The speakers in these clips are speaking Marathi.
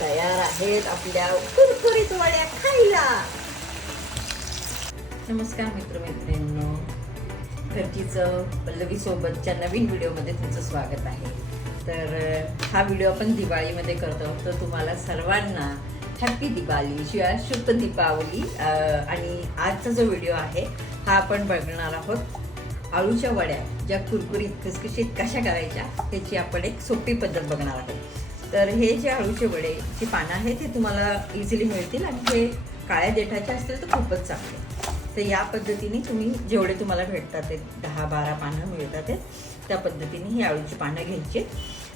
तयार आहेत आपल्या कुरकुरीत वड्या खायला. नमस्कार मित्रमैत्रिणींनो. घरचीचं पल्लवी सोबतच्या नवीन व्हिडिओमध्ये तुमचं स्वागत आहे. तर हा व्हिडिओ आपण दिवाळीमध्ये करतो तर तुम्हाला सर्वांना हॅपी दिवाळी शिवाय शुभ दीपावली आणि आजचा जो व्हिडिओ आहे हा आपण बघणार आहोत. आळूच्या वड्या ज्या कुरकुरीत खसखशीत कशा करायच्या त्याची आपण एक सोपी पद्धत बघणार आहोत. तर हे जे आळूचे वडे जे पानं आहेत ते तुम्हाला इझिली मिळतील आणि हे काळ्या देठाचे असतील तर खूपच चांगले. तर या पद्धतीने तुम्ही जेवढे तुम्हाला भेटतात ते दहा बारा पानं मिळतात ते त्या पद्धतीने ही आळूची पानं घ्यायची.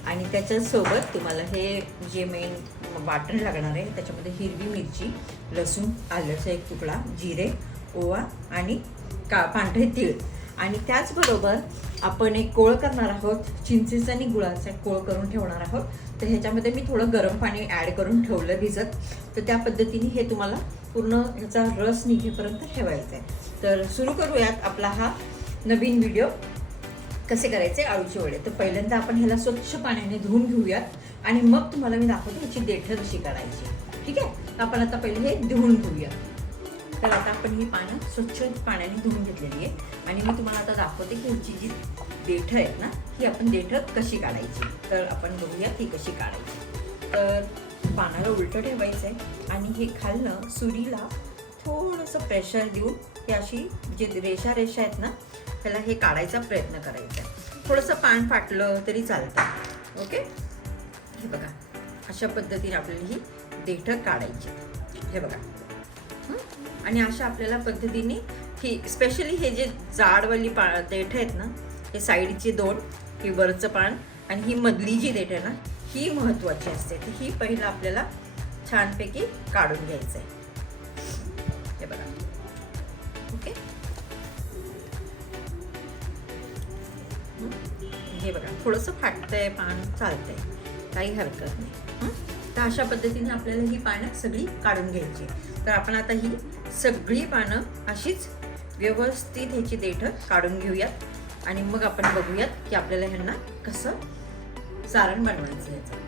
आणि त्याच्यासोबत तुम्हाला हे जे मेन वाटण लागणार आहे त्याच्यामध्ये हिरवी मिरची लसूण आल्याचा एक तुकडा जिरे ओवा आणि का पांढरे तीळ आणि त्याचबरोबर आपण एक कोळ करणार आहोत चिंचेचा आणि गुळाचा कोळ करून ठेवणार आहोत. तर ह्याच्यामध्ये मी थोडं गरम पाणी ॲड करून ठेवलं भिजत. तर त्या पद्धतीने हे तुम्हाला पूर्ण ह्याचा रस निघेपर्यंत ठेवायचा आहे तर सुरू करूयात आपला हा नवीन व्हिडिओ कसे करायचे? आळूचे वडे. तर पहिल्यांदा आपण ह्याला स्वच्छ पाण्याने धुवून घेऊयात. आणि मग तुम्हाला मी दाखवतो ह्याची देठं कशी काढायची ठीक आहे? तर आपण आता पहिले हे धुवून घेऊया तर आता आपण ही पानं स्वच्छ पाण्याने धुवून घेतलेली आहे आणि मी तुम्हाला आता दाखवते की ह्याची जी देठं आहेत ना ही आपण देठं कशी काढायची. तर आपण बघूया ती कशी काढायची. तर पानाला उलटं ठेवायचं आहे आणि हे खालनं सुरीला थोडंसं प्रेशर देऊन हे अशी जे रेषा रेषा आहेत ना त्याला हे काढायचा प्रयत्न करायचा आहे. थोडंसं पान फाटलं तरी चालतं. ओके? हे बघा अशा पद्धतीने आपल्याला ही देठं काढायची. हे बघा. आणि अशा आपल्याला पद्धतीने ही स्पेशली हे जे जाडवाली पा देठ आहेत ना हे साईडचे दोन ही वरचं पान आणि ही मधली जी देठ आहे ना ही महत्त्वाची असते. तर ही पहिलं आपल्याला छानपैकी काढून घ्यायचं आहे हे बघा. ओके? हे बघा थोडंसं फाटतंय पान चालतंय. काही हरकत नाही. तर अशा पद्धतीने आपल्याला ही पानं सगळी काढून घ्यायची. तर आपण आता ही सगळी पानं अशीच व्यवस्थित ह्याची देठं काढून घेऊयात. आणि मग आपण बघूयात की आपल्याला ह्यांना कसं सारण बनवायचं ह्याचं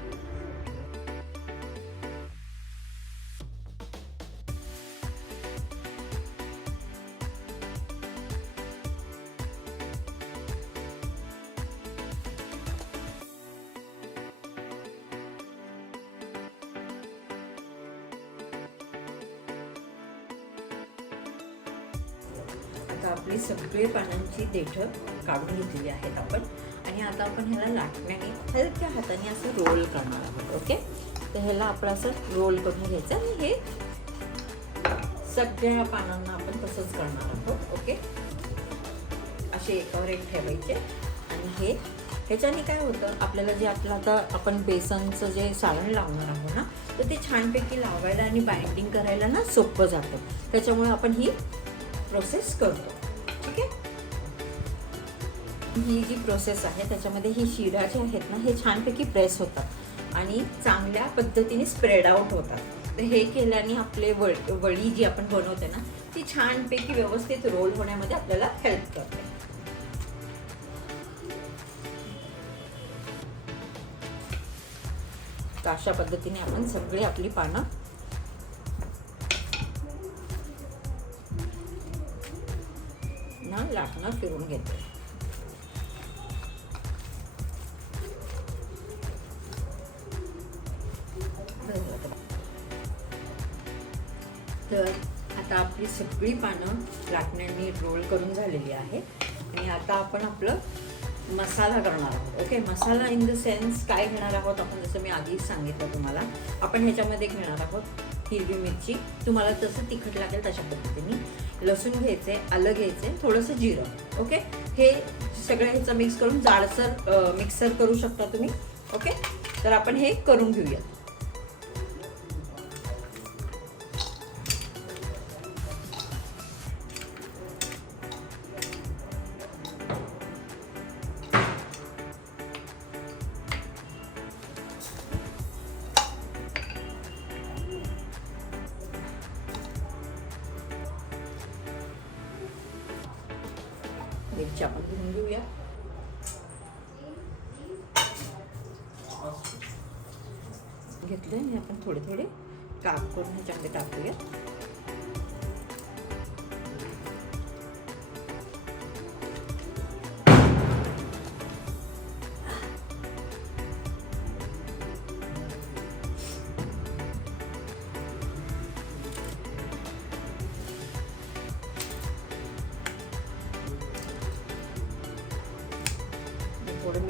ती पानांची देठं काढून घेतलेली आहेत आपण. आणि आता आपण ह्याला लाटण्याने हलक्या हाताने असं रोल करणार आहोत ओके तर ह्याला आपण असं रोल करून घ्यायचं आणि हे सगळ्या पानांना आपण तसंच करणार आहोत ओके असे एकावर एक ठेवायचे. आणि हे ह्याच्याने काय होतं आपल्याला जे आपलं आता आपण बेसनचं जे सारण लावणार आहोत ना तर ते छानपैकी लावायला आणि बाइंडिंग करायला ना सोपं जातं. त्याच्यामुळे आपण ही प्रोसेस करतो ठीक आहे? ही जी प्रोसेस आहे त्याच्यामध्ये ही शिरा जे आहेत ना हे छानपैकी प्रेस होतात आणि चांगल्या पद्धतीने स्प्रेड आउट होतात. तर हे केल्याने आपले वळ वडी जी आपण बनवते ना ती छानपैकी व्यवस्थित रोल होण्यामध्ये आपल्याला हेल्प करते. तर अशा पद्धतीने आपण सगळी आपली पानं ना लाटणं फिरून घेतो सगळी पानं लाटण्यांनी रोल करून झालेली आहे. आणि आता आपण आपलं मसाला करणार आहोत. Okay masala in the sense काय घेणार आहोत आपण? जसं मी आधीच सांगितलं तुम्हाला. आपण ह्याच्यामध्ये घेणार आहोत हिरवी मिरची. तुम्हाला जसं तिखट लागेल तशा पद्धतीने. लसूण घ्यायचे आलं घ्यायचे थोडंसं जिरं. ओके हे सगळं ह्याचं मिक्स करून जाडसर मिक्सर करू शकता तुम्ही. ओके तर आपण हे करून घेऊयात.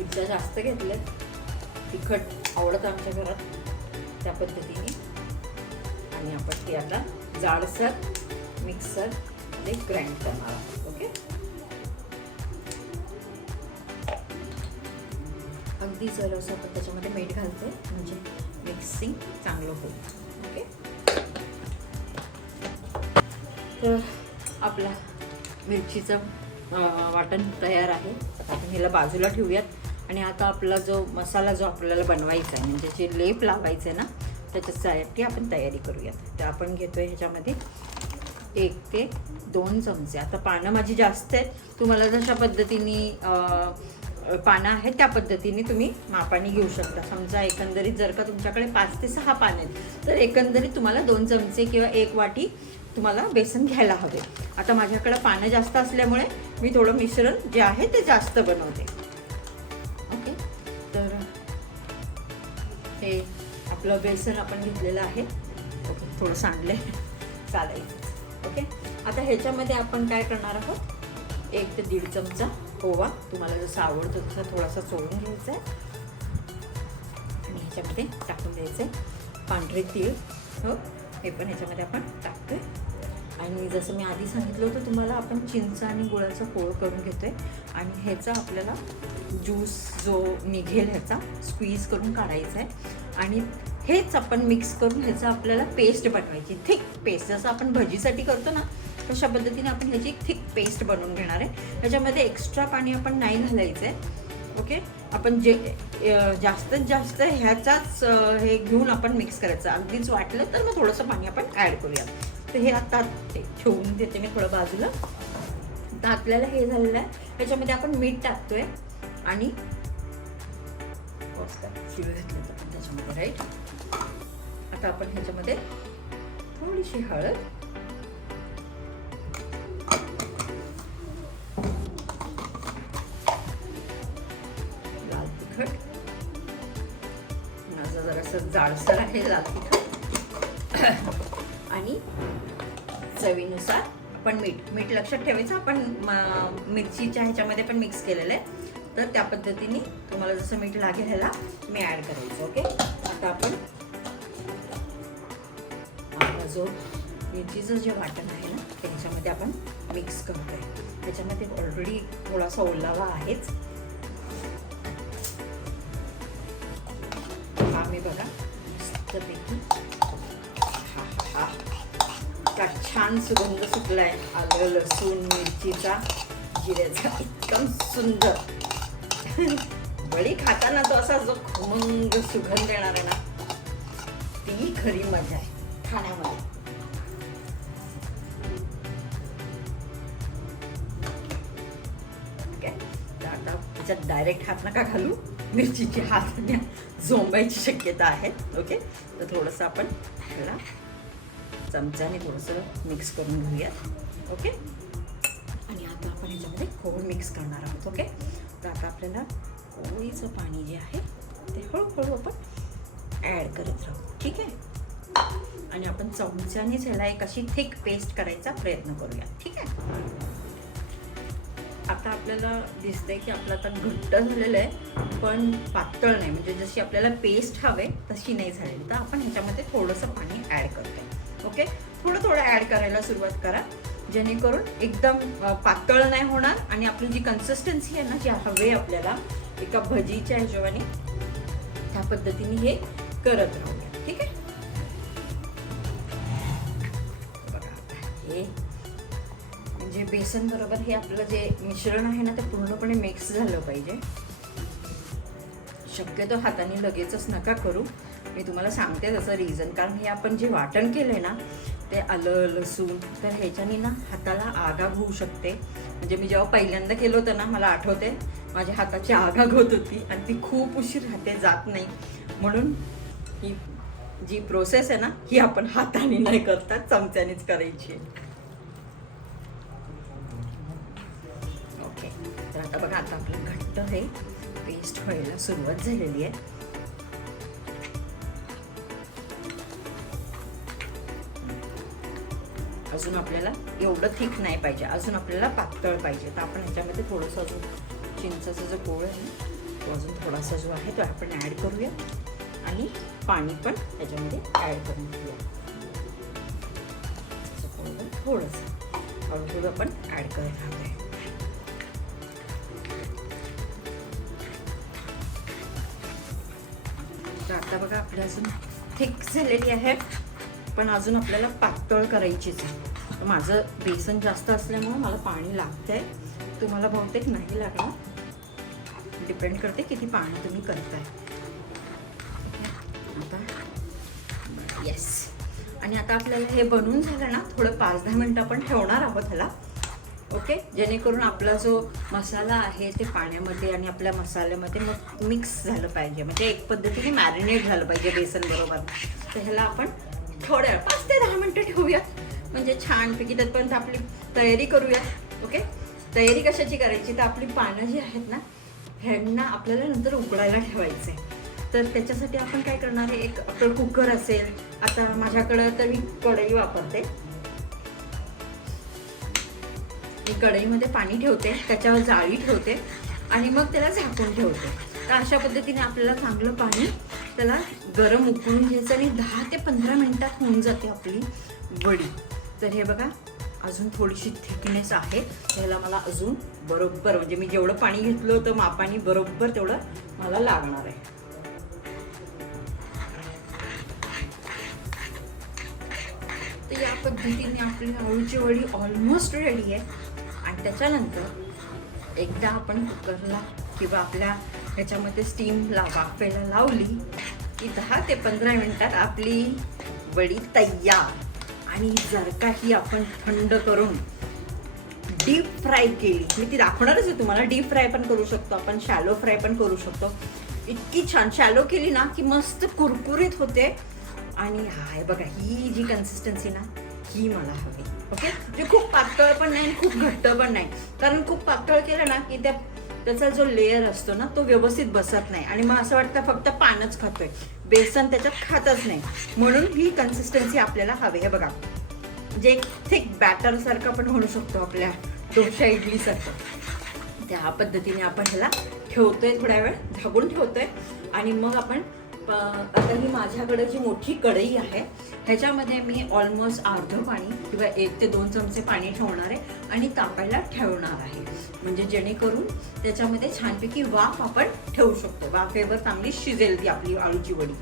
थोडं जास्त घेतलं तिखट आवडत आमच्या घरात त्या पद्धतीने. आणि आपण ते आता जाडसर मिक्सर ते ग्राइंड करणार आहोत ओके? अगदी जरासं आपण त्याच्यामध्ये मीठ घालते म्हणजे मिक्सिंग चांगलं होईल ओके? तर आपला मिरचीचं वाटण तयार आहे. आपण ह्याला बाजूला ठेवूयात. आणि आता आपला जो मसाला जो आपल्याला बनवायचा आहे म्हणजे जे लेप लावायचं आहे ना त्याच्यासाठी आपण तयारी करूयात. तर आपण घेतो आहे ह्याच्यामध्ये एक ते दोन चमचे. आता पानं माझी जास्त आहेत. तुम्हाला जशा पद्धतीने पानं आहेत त्या पद्धतीने तुम्ही मापाने घेऊ शकता. समजा एकंदरीत जर का तुमच्याकडे पाच ते सहा पानं आहेत तर एकंदरीत तुम्हाला दोन चमचे किंवा एक वाटी तुम्हाला बेसन घ्यायला हवे. आता माझ्याकडं पानं जास्त असल्यामुळे मी थोडं मिश्रण जे आहे ते जास्त बनवते. आपलं बेसन आपण घेतलेलं आहे. थोडं सांडलं आहे चालेल. ओके? आता ह्याच्यामध्ये आपण काय करणार आहोत? एक ते दीड चमचा ओवा. तुम्हाला जसं आवडतं तसं थोडासा चोळून घ्यायचा आहे. आणि ह्याच्यामध्ये टाकून द्यायचं आहे. पांढरे तीळ. हो हे पण ह्याच्यामध्ये आपण टाकतो आहे आणि जसं मी आधी सांगितलं होतं तुम्हाला आपण चिंच आणि गुळाचा पोळ करून घेतो आहे आणि ह्याचा आपल्याला ज्यूस जो निघेल ह्याचा स्क्वीज करून काढायचा आहे. आणि हेच आपण मिक्स करून ह्याचा आपल्याला पेस्ट बनवायची. थिक पेस्ट जसं आपण भजीसाठी करतो ना तशा पद्धतीने आपण ह्याची थिक पेस्ट बनवून घेणार आहे. ह्याच्यामध्ये एक्स्ट्रा पाणी आपण नाही घालायचं आहे ओके आपण जे जास्तीत जास्त ह्याचाच हे घेऊन आपण मिक्स करायचं. अगदीच वाटलं तर मग थोडंसं पाणी आपण ॲड करूया. तर हे आता ठेवून देते मी थोडं बाजूला. तर आपल्याला हे झालेलं आहे. ह्याच्यामध्ये आपण मीठ टाकतोय. आणि त्याच्यामध्ये राईट आता आपण ह्याच्यामध्ये थोडीशी हळद. लाल तिखट. माझं जरासं जाडसर आहे लाल तिखट. आणि चवीनुसार आपण मीठ. मीठ लक्षात ठेवायचं आपण मिरचीच्या ह्याच्यामध्ये पण मिक्स केलेलं आहे. तर त्या पद्धतीने तुम्हाला जसं मीठ लागेल ह्याला मी ॲड करायचं ओके आता आपण जो मिरचीचं जे वाटण आहे ना त्याच्यामध्ये आपण मिक्स करतोय. त्याच्यामध्ये ऑलरेडी थोडासा ओलावा आहेच. हा मी बघा. मस्तपैकी. हा हा. छान सुगंध सुटलाय. आलं लसूण मिरचीचा जिऱ्याचा. एकदम सुंदर. बळी खाताना तो असा जो खमंग सुगंध येणार आहे ना ती खरी मजा आहे. खाण्यामध्ये. डायरेक्ट हात नका घालू. मिरचीची हात झोंबायची शक्यता आहे. ओके तर थोडंसं आपण ह्याला चमच्याने थोडंसं मिक्स करून घेऊया. ओके आणि आता आपण ह्याच्यामध्ये कोळ मिक्स करणार आहोत. ओके तर आता आपल्याला कोळीचं पाणी जे आहे ते हळूहळू आपण ॲड करत राहू. ठीक आहे? आणि आपण चमच्यानेच ह्याला एक अशी थिक पेस्ट करायचा प्रयत्न करूया. ठीक आहे? आता आपल्याला दिसतंय की आपलं आता घट्ट झालेलं आहे पण पातळ नाही. म्हणजे जशी आपल्याला पेस्ट हवे तशी नाही झालेली. तर आपण ह्याच्यामध्ये थोडंसं पाणी ॲड करतो ओके थोडं थोडं ॲड करायला सुरुवात करा. जेणेकरून एकदम पातळ नाही होणार आणि आपली जी कन्सिस्टन्सी आहे ना जी हवे आपल्याला एका भजीच्या हिशोबाने त्या पद्धतीने हे करत राहूया. ठीक आहे? बघा हे म्हणजे बेसन बरोबर हे आपलं जे मिश्रण आहे ना ते पूर्णपणे मिक्स झालं पाहिजे. शक्यतो हाताने लगेचच नका करू. मी तुम्हाला सांगते त्याचं रिझन कारण हे आपण जे वाटण केले ना ते आलं लसूण तर ह्याच्याने ना हाताला आगाग होऊ शकते. म्हणजे मी जेव्हा पहिल्यांदा केलं होतं ना मला आठवते माझ्या हाताची आगाग होत होती आणि ती खूप उशीर राहते जात नाही. म्हणून ही जी प्रोसेस आहे ना ही आपण हाताने नाही करता चमच्यानेच करायची आहे. तर आता बघा आता आपलं घट्ट हे पेस्ट व्हायला सुरुवात झालेली आहे. अजून आपल्याला एवढं थिक नाही पाहिजे अजून आपल्याला पातळ पाहिजे. तर आपण ह्याच्यामध्ये थोडंसं अजून चिंचाचा जो गोळ आहे तो अजून थोडासा जो आहे तो आपण ॲड करूया. आणि पाणी पण त्याच्यामध्ये ॲड करून घेऊया. थोडं थोडंसं. हळूहळू आपण ॲड करत राहूया आता बघा आपली अजून थिक झालेली आहे पण अजून आपल्याला पातळ करायचीच आहे. माझं बेसन जास्त असल्यामुळं मला पाणी लागतंय. तुम्हाला बहुतेक नाही लागणार. डिपेंड करते किती पाणी तुम्ही करताय. आता येस आणि आता आपल्याला हे बनवून झालं ना थोडं पाच दहा मिनटं आपण ठेवणार आहोत ह्याला. ओके? जेणेकरून आपला जो मसाला आहे ते पाण्यामध्ये आणि आपल्या मसाल्यामध्ये मग मिक्स झालं पाहिजे. म्हणजे एक पद्धतीने मॅरिनेट झालं पाहिजे बेसन बरोबर तर ह्याला आपण थोड्या पाच ते दहा मिनटं ठेवूया म्हणजे छानपैकी तिथपर्यंत आपली तयारी करूया. ओके? तयारी कशाची करायची? तर आपली पानं जी आहेत ना ह्यांना आपल्याला नंतर उकडायला ठेवायचं आहे तर त्याच्यासाठी आपण काय करणार आहे? एक आपलं कुकर असेल. आता माझ्याकडं तर मी कढई वापरते. मी कढईमध्ये पाणी ठेवते त्याच्यावर जाळी ठेवते आणि मग त्याला झाकून ठेवते. तर अशा पद्धतीने आपल्याला चांगलं पाणी त्याला गरम उकळून घ्यायचं आणि दहा ते पंधरा मिनटात होऊन जाते आपली वडी. तर हे बघा अजून थोडीशी थिकनेस आहे. त्याला मला अजून बरोबर म्हणजे मी जेवढं पाणी घेतलं होतं मापाने बरोबर तेवढं मला लागणार आहे. तर या पद्धतीने आपली आळूची वडी ऑलमोस्ट रेडी आहे. त्याच्यानंतर एकदा आपण कुकरला किंवा आपल्या ह्याच्यामध्ये स्टीम ला वाफेला लावली की दहा ते पंधरा मिनटात आपली वडी तयार. आणि जर का ही आपण थंड करून डीप फ्राय केली मी ती दाखवणारच आहे तुम्हाला डीप फ्राय पण करू शकतो आपण शॅलो फ्राय पण करू शकतो. इतकी छान शॅलो केली ना की मस्त कुरकुरीत होते. आणि हाय बघा ही जी कन्सिस्टन्सी ना ही मला हवी. ओके? जे खूप पातळ पण नाही आणि खूप घट्ट पण नाही. कारण खूप पातळ केलं ना की त्या त्याचा जो लेअर असतो ना तो व्यवस्थित बसत नाही. आणि मग असं वाटतं फक्त पानच खातोय. बेसन त्याच्यात खातच नाही. म्हणून ही कन्सिस्टन्सी आपल्याला हवी आहे. बघा. जे एक थिक बॅटर सारखं आपण म्हणू शकतो आपल्या डोशा इडली सारखं. त्या पद्धतीने आपण ह्याला ठेवतोय थोड्या वेळ. झाकून ठेवतोय. आणि मग आपण आता ही माझ्याकडे जी मोठी कढई आहे ह्याच्यामध्ये मी ऑलमोस्ट अर्धं पाणी किंवा एक ते दोन चमचे पाणी ठेवणार आहे आणि तापायला ठेवणार आहे. म्हणजे जेणेकरून त्याच्यामध्ये छानपैकी वाफ आपण ठेवू शकतो. वाफेवर चांगली शिजेल ती आपली आळूची वडी.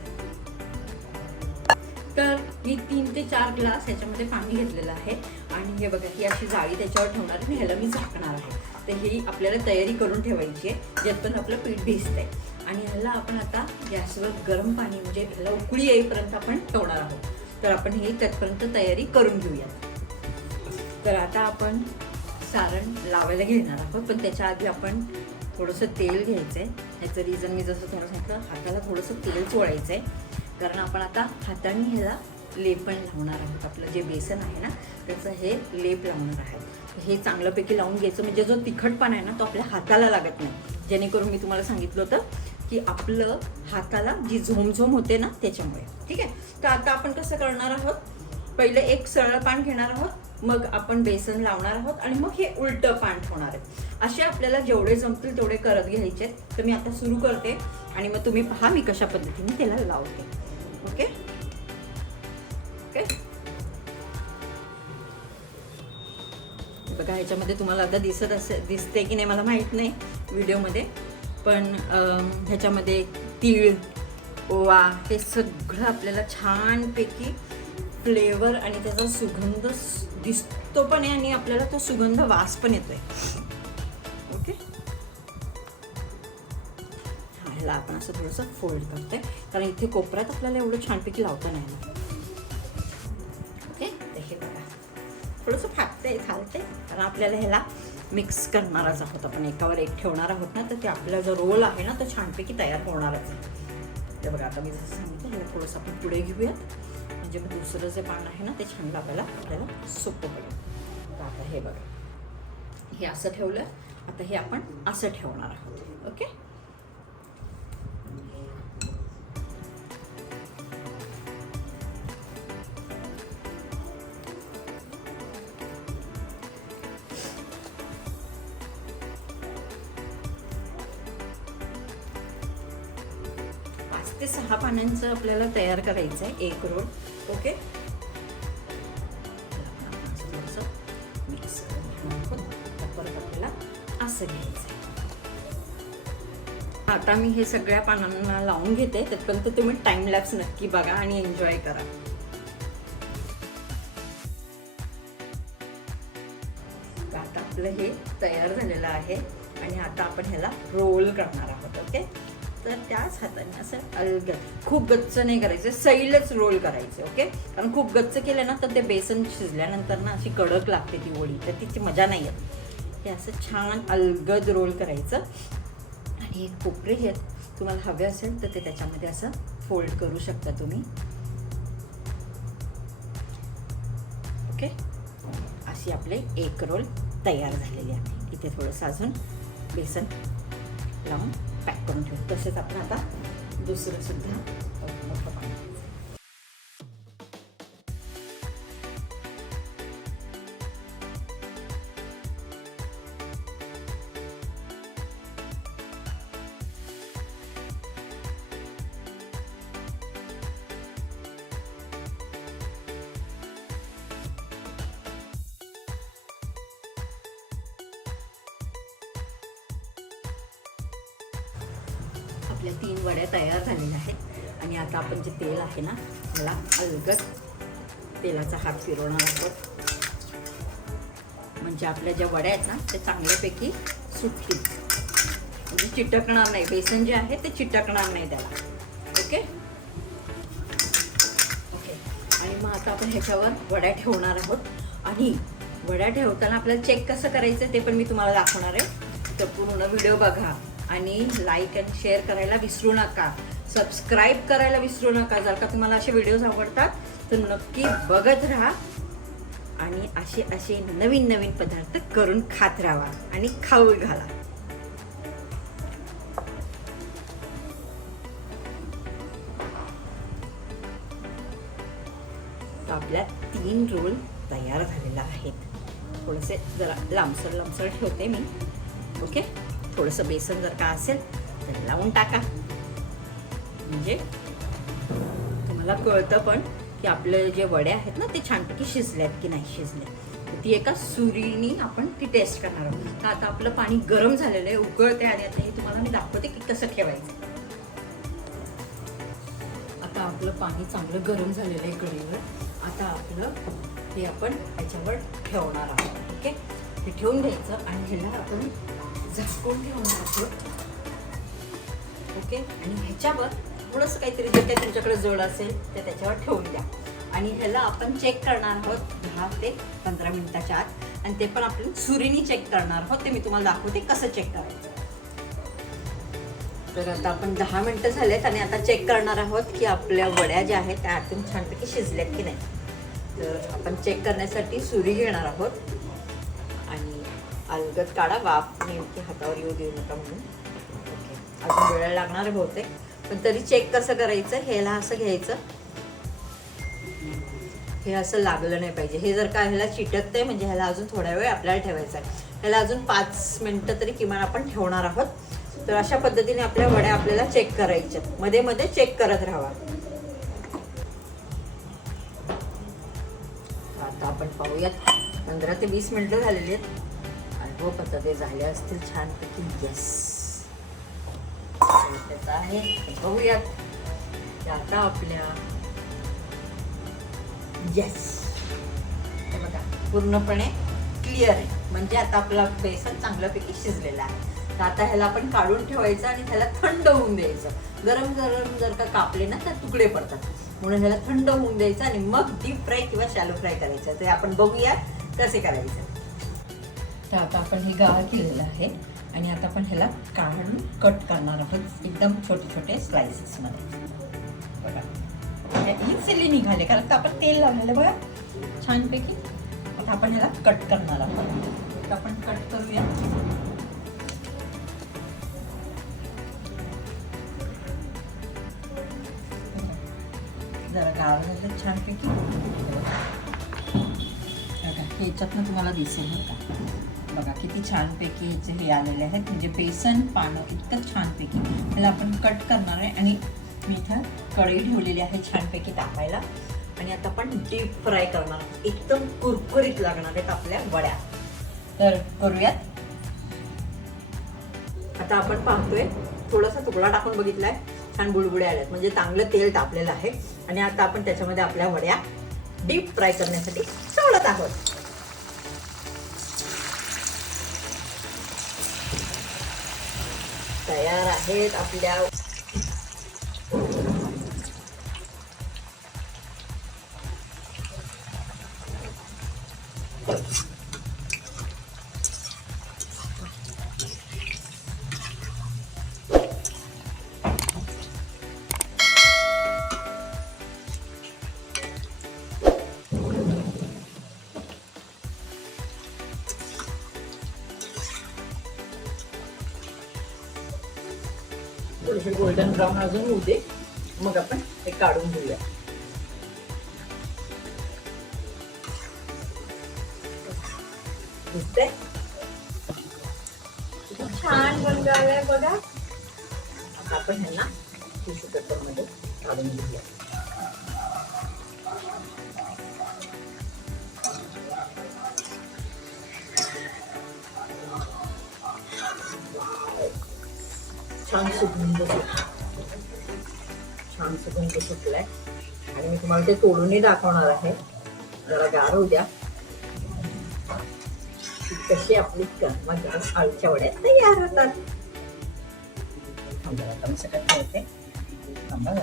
तर मी तीन ते चार ग्लास ह्याच्यामध्ये पाणी घेतलेलं आहे. आणि हे बघा ही अशी जाळी त्याच्यावर ठेवणार आहे आणि ह्याला मी झाकणार आहे. तर ही आपल्याला तयारी करून ठेवायची आहे पण आपलं पीठ भिजतंय. आणि ह्याला आपण आता गॅसवर गरम पाणी म्हणजे ह्याला उकळी येईपर्यंत आपण ठेवणार आहोत. तर आपण ही त्यातपर्यंत तयारी करून घेऊया तर आता आपण सारण लावायला घेणार आहोत पण त्याच्या आधी आपण थोडंसं तेल घ्यायचं आहे ह्याचं रिझन मी जसं थोडं सांगितलं हाताला थोडंसं तेल चोळायचं आहे कारण आपण आता हाताने ह्याला लेपण लावणार आहोत. आपलं जे बेसन आहे ना त्याचं हे लेप लावणार आहे. हे चांगल्यापैकी लावून घ्यायचं म्हणजे जो तिखटपणा आहे ना तो आपल्या हाताला लागत नाही. जेणेकरून मी तुम्हाला सांगितलं होतं की आपलं हाताला जी झोमझोम होते ना त्याच्यामुळे. ठीक आहे? तर आता आपण कसं करणार आहोत? पहिले एक सरळ पान घेणार आहोत मग आपण बेसन लावणार आहोत आणि मग हे उलटं पान ठेवणार आहे. असे आपल्याला जेवढे जमतील तेवढे करत घ्यायचे तर मी आता सुरू करते आणि मग तुम्ही पहा मी कशा पद्धतीने त्याला लावते. ओके? ओके? बघा ह्याच्यामध्ये तुम्हाला आता दिसत असे दिसते की नाही मला माहीत नाही. व्हिडिओमध्ये. पण ह्याच्यामध्ये तीळ ओवा हे सगळं आपल्याला छानपैकी फ्लेवर आणि त्याचा सुगंध दिसतो पण आहे आणि आपल्याला तो सुगंध वास पण येतोय. ओके? हां ह्याला आपण असं थोडंसं फोल्ड करतोय. कारण इथे कोपऱ्यात आपल्याला एवढं छानपैकी लावता नाही ओके? हे बघा. थोडंसं फाटतंय आहे कारण आपल्याला ह्याला मिक्स करणारच आहोत आपण. एकावर एक ठेवणार आहोत ना तर ते आपला जो रोल आहे ना तो छानपैकी तयार होणारच आहे. ते बघा आता मी जसं सांगितलं हे थोडंसं आपण पुढे घेऊयात. म्हणजे मग दुसरं जे पान आहे ना ते छान लावायला आपल्याला सोपं पडेल. आता हे बघा. हे असं ठेवलं. आता हे आपण असं ठेवणार आहोत. ओके? ते सहा पानांचं आपल्याला तयार करायचं आहे एक रोल ओके असं मिक्स परत आपल्याला असं घ्यायचं आता मी हे सगळ्या पानांना लावून घेते. तिथपर्यंत तुम्ही टाइम लॅप्स नक्की बघा आणि एन्जॉय करा. आता आपलं हे तयार झालेलं आहे आणि आता आपण ह्याला रोल करणार आहोत ओके तर त्याच हाताने असं अलगद खूप गच्च नाही करायचं सैलच रोल करायचं ओके कारण खूप गच्च केलं ना तर ते बेसन शिजल्यानंतर ना अशी कडक लागते ती वडी तर तिची मजा नाही येत. हे असं छान अलगद रोल करायचं. आणि एक कोपरे घेत तुम्हाला हवे असेल तर ते त्याच्यामध्ये असं फोल्ड करू शकता तुम्ही. ओके अशी आपले एक रोल तयार झालेली आहे. इथे थोडंसं अजून बेसन लावून करून ठेवू. तसेच आपण आता दुसरं आपल्या तीन वड्या तयार झालेल्या आहेत. आणि आता आपण जे तेल आहे ना त्याला अलगद तेलाचा हात फिरवणार आहोत. म्हणजे आपल्या ज्या वड्या आहेत ना ते चांगल्यापैकी सुटतील. म्हणजे चिटकणार नाही. बेसन जे आहे ते चिटकणार नाही त्याला. ओके? ओके. आणि मग आता आपण ह्याच्यावर वड्या ठेवणार आहोत. आणि वड्या ठेवताना आपल्याला चेक कसं करायचं ते पण मी तुम्हाला दाखवणार आहे. तर पूर्ण व्हिडिओ बघा. आणि लाईक अँड शेअर करायला विसरू नका. सबस्क्राईब करायला विसरू नका. जर का तुम्हाला असे व्हिडिओज आवडतात तर नक्की बघत राहा. आणि असे असे नवीन नवीन पदार्थ करून खात राहा आणि खाऊ घाला. आपल्या तीन रोल तयार झालेला आहेत. थोडेसे जरा लांबसर लांबसर ठेवते मी. ओके थोडंसं बेसन जर का असेल तर लावून टाका. म्हणजे तुम्हाला कळतं पण की आपले जे वडे आहेत ना ते छानपैकी शिजल्यात की नाही शिजले ती एका सुरीनी आपण ती टेस्ट करणार आहोत. तर आता आपलं पाणी गरम झालेलं आहे उकळते आणि आता हे तुम्हाला मी दाखवते की कसं ठेवायचं. आता आपलं पाणी चांगलं गरम झालेलं आहे कढईवर. आता आपलं हे आपण त्याच्यावर ठेवणार आहोत ओके? हे ठेवून घ्यायचं आणि ह्याला आपण झाकून घेऊन आहोत ओके? आणि ह्याच्यावर थोडंसं काहीतरी जे काही तुमच्याकडे जड असेल ते त्याच्यावर ठेवून द्या. आणि ह्याला आपण चेक करणार आहोत दहा ते पंधरा मिनिटाच्या आत. आणि ते पण आपण सुरीनी चेक करणार आहोत. ते मी तुम्हाला दाखवते कसं चेक करायचं. तर आता आपण दहा मिनटं झालेत आणि आता चेक करणार आहोत की आपल्या वड्या ज्या आहेत त्या आतून छानपैकी शिजल्यात की नाही. तर आपण चेक करण्यासाठी सुरी घेणार आहोत. अलगद काढा वाफ नेमकी हातावर येऊ देऊ नका म्हणून. ओके अजून वेळ लागणार आहे बहुतेक. पण तरी चेक कसं करायचं ह्याला असं घ्यायचं. हे असं लागलं नाही पाहिजे. हे जर का ह्याला चिटकतंय म्हणजे ह्याला अजून थोडा वेळ आपल्याला ठेवायचा आहे. ह्याला अजून पाच मिनटं तरी किमान आपण ठेवणार आहोत. तर अशा पद्धतीने आपल्या वड्या आपल्याला चेक करायच्या. मध्ये मध्ये चेक करत राहावा. आता आपण पाहूयात. पंधरा ते वीस मिनटं झालेली आहेत. हो, आणि आता ते झाले असतील छानपैकी. येस त्याचं आहे. बघूयात. आता आपल्या. येस हे बघा पूर्णपणे क्लिअर आहे. म्हणजे आता आपला बेसन चांगल्यापैकी शिजलेला आहे. तर आता ह्याला आपण काढून ठेवायचं आणि ह्याला थंड होऊन द्यायचं. गरम गरम जर का कापले ना तर तुकडे पडतात. म्हणून ह्याला थंड होऊन द्यायचं आणि मग डीप फ्राय किंवा शॅलो फ्राय करायचं. ते आपण बघूया कसे करायचं. तर आता आपण हे गाळ केलेलं आहे आणि आता आपण ह्याला काढून कट करणार आहोत एकदम छोटे छोटे स्लायसेसमध्ये बघा. इझिली निघाले कारण तर आपण तेल लावलेलं बघा. छानपैकी. आता आपण ह्याला कट करणार आहोत. तर आपण कट करूया. जरा गाव झालं छानपैकी. बघा ह्याच्यातनं तुम्हाला दिसेल का. बघा किती छानपैकी हे आलेले आहेत. म्हणजे बेसन पानं इतकं छानपैकी. त्याला आपण कट करणार आहे आणि मी इथं कढई ठेवलेली आहे छानपैकी टाकायला आणि आता आपण डीप फ्राय करणार आहोत. एकदम कुरकुरीत लागणार आहेत आपल्या वड्या. तर करूयात. आता आपण पाहतोय थोडासा तुकडा टाकून बघितलाय. छान बुडबुडे आल्यात म्हणजे चांगलं तेल तापलेलं आहे. आणि आता आपण त्याच्यामध्ये आपल्या वड्या डीप फ्राय करण्यासाठी सोडत आहोत. तयार आहेत आपल्या थोडेसे गोल्डन ब्राऊन अजून होऊ दे मग आपण हे काढून घेऊया. दिसतंय? छान आलाय बघा. आता आपण ह्यांना टिश्यू पेपरमध्ये काढून घेऊया. छान सुगंध छान सुगंध सुटलाय आणि मी तुम्हाला ते तोडूनही दाखवणार आहे जरा गार होऊ द्या कशी आपली गरमागरम आळूच्या वड्या तयार होतात थांबा आता मी सगळं ठेवते थांबा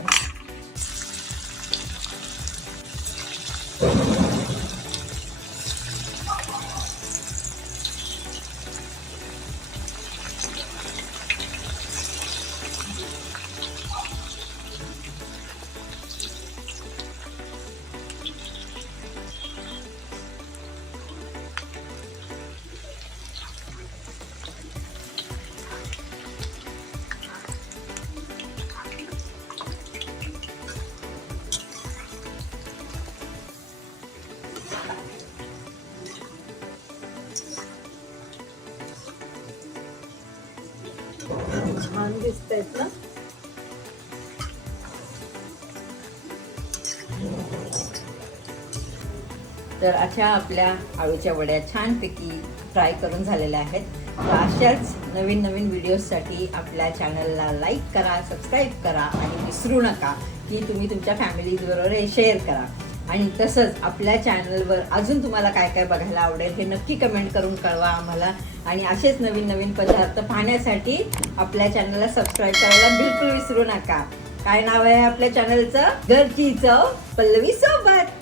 छान दिसत आहेत ना. तर अशा आपल्या आळूच्या वड्या छानपैकी फ्राय करून झालेल्या आहेत. तर अशाच नवीन नवीन व्हिडिओजसाठी आपल्या चॅनलला लाईक करा सबस्क्राईब करा आणि विसरू नका की तुम्ही तुमच्या फॅमिलीजबरोबर हे शेअर करा. आणि तसंच आपल्या चॅनलवर अजून तुम्हाला काय काय बघायला आवडेल हे नक्की कमेंट करून कळवा. आम्हाला आणि असेच नवीन नवीन पदार्थ पाहण्यासाठी आपल्या चॅनलला सबस्क्राईब करायला बिलकुल विसरू नका. काय नाव आहे आपल्या चॅनलचं घरची चव पल्लवी सोबत.